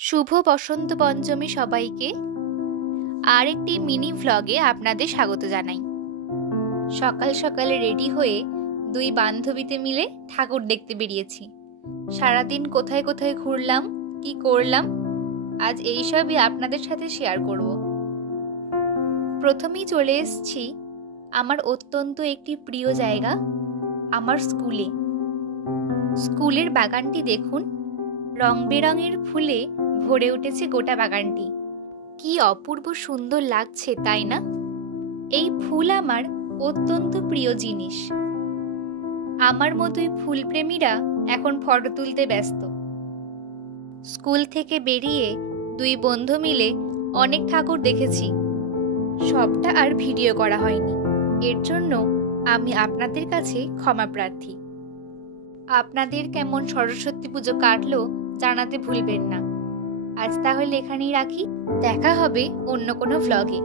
শুভ বসন্ত পঞ্চমী সবাইকে। আর একটি মিনি ভ্লগে আপনাদের স্বাগত জানাই। সকাল সকালে রেডি হয়ে দুই বান্ধবীতে মিলে ঠাকুর দেখতে বেরিয়েছি। সারাদিন কোথায় কোথায় ঘুরলাম, কি করলাম, আজ এইসবই আপনাদের সাথে শেয়ার করব। প্রথমেই চলে এসেছি আমার অত্যন্ত একটি প্রিয় জায়গা, আমার স্কুলে। স্কুলের বাগানটি দেখুন, রং বেরঙের ফুলে ভরে উঠেছে গোটা বাগানটি। কি অপূর্ব সুন্দর লাগছে, তাই না? এই ফুল আমার অত্যন্ত প্রিয় জিনিস। আমার মতোই ফুলপ্রেমীরা এখন ফটো তুলতে ব্যস্ত। স্কুল থেকে বেরিয়ে দুই বন্ধু মিলে অনেক ঠাকুর দেখেছি, সবটা আর ভিডিও করা হয়নি। এর জন্য আমি আপনাদের কাছে ক্ষমা প্রার্থী। আপনাদের কেমন সরস্বতী পুজো কাটলো জানাতে ভুলবেন না। আজ তাহলে এখানেই রাখি, দেখা হবে অন্য কোনো ভ্লগে।